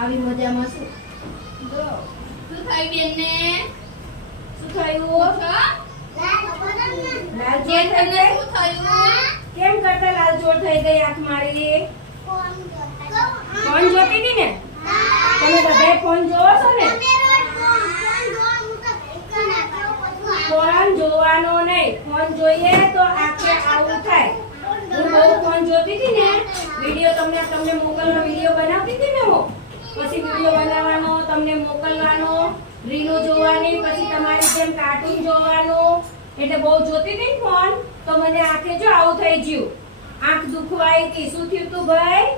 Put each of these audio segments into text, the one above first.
આવી મજામાં શું જો શું થઈ બેનને શું થયું લાલ જોડ થઈ ગઈ શું થયું કેમ કરતા લાલ જોડ થઈ ગઈ આંખ મારી ફોન જોતી હતી ને તમે બધાય ફોન જોવો છો ને ફોન જોવાનો નહીં ફોન જોઈએ તો આંખે આવું થાય હું બહુ ફોન જોતી હતી ને વિડિયો તમને મોકલવાનો વિડિયો બનાવતી હતી ને હું પછી વિડિયો બનાવવાનો તમને મોકલવાનો રીલો જોવાની પછી તમારી જેમ કાર્ટૂન જોવાનું એટલે બહુ જોતી હતી ફોન તો મને આંખે જો આવું થઈ ગયું આંખ દુખવાઈ હતી શું થયું તું ભાઈ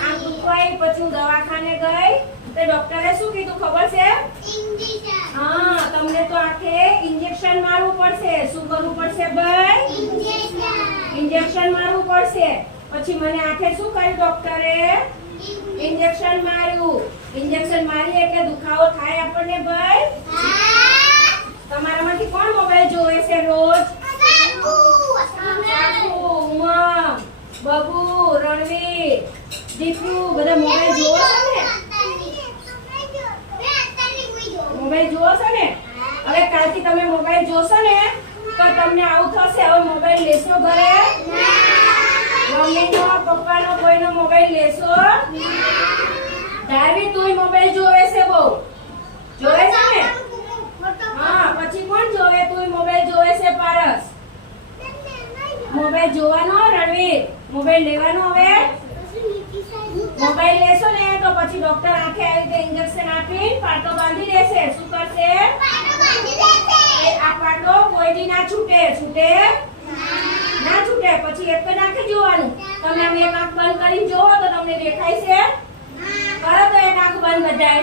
આંખ દુખવાઈ પછી હું દવાખાને ગઈ તો ડોક્ટરે શું કીધું ખબર છે ઇન્જેક્શન હા તમને તો આંખે ઇન્જેક્શન મારવું પડશે શું કરવું પડશે ભાઈ ઇન્જેક્શન મારવું પડશે પછી મને આંખે શું કર્યું ડોક્ટરે ઇન્જેક્શન માર્યું ઇન્જેક્શન મારી એટલે દુખાવો થાય આપણને ભાઈ તમારામાંથી કોણ મોબાઈલ જોવે છે રોજ બબુ રણવીર દીપુ બધા મોબાઈલ જોવો છો ને મોબાઈલ જોવો છો ને હવે કાલથી તમે મોબાઈલ જોશો ને તો તમને આવું થશે હવે મોબાઈલ લેશો ઘરે મમ્મીનો પપ્પાનો કોઈનો મોબાઈલ લેશો ધારવી તુંય મોબાઈલ જોવે છે બહુ જોવે છે ને હા પછી કોણ જોવે તુંય મોબાઈલ જોવે છે પારસ મોબાઈલ જોવાનો રણવીર મોબાઈલ લેવાનો હવે મોબાઈલ લેશો ને તો પછી ડોક્ટર આંખે આવી રીતે ઇન્જેક્શન આપી પાટો બાંધી દેશે શું કરશે આ પાટો કોઈ દી ના છૂટે ના છૂટે પછી એક જ આંખે જોવાનું તમે આમ એક આંખ બંધ કરીને જોવો તો તમને દેખાય છે કરો તો એક આંખ બંધ બધાય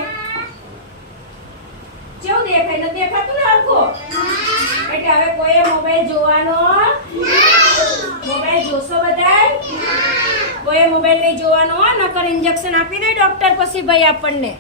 કેવું દેખાય ન દેખાતું ને હરખો એટલે હવે કોઈ મોબાઈલ જોવાનો મોબાઈલ જોશો બધાય કોઈ મોબાઈલ નહીં જોવાનો નકર ઇન્જેક્શન આપી દે ડોક્ટર પછી ભાઈ આપણને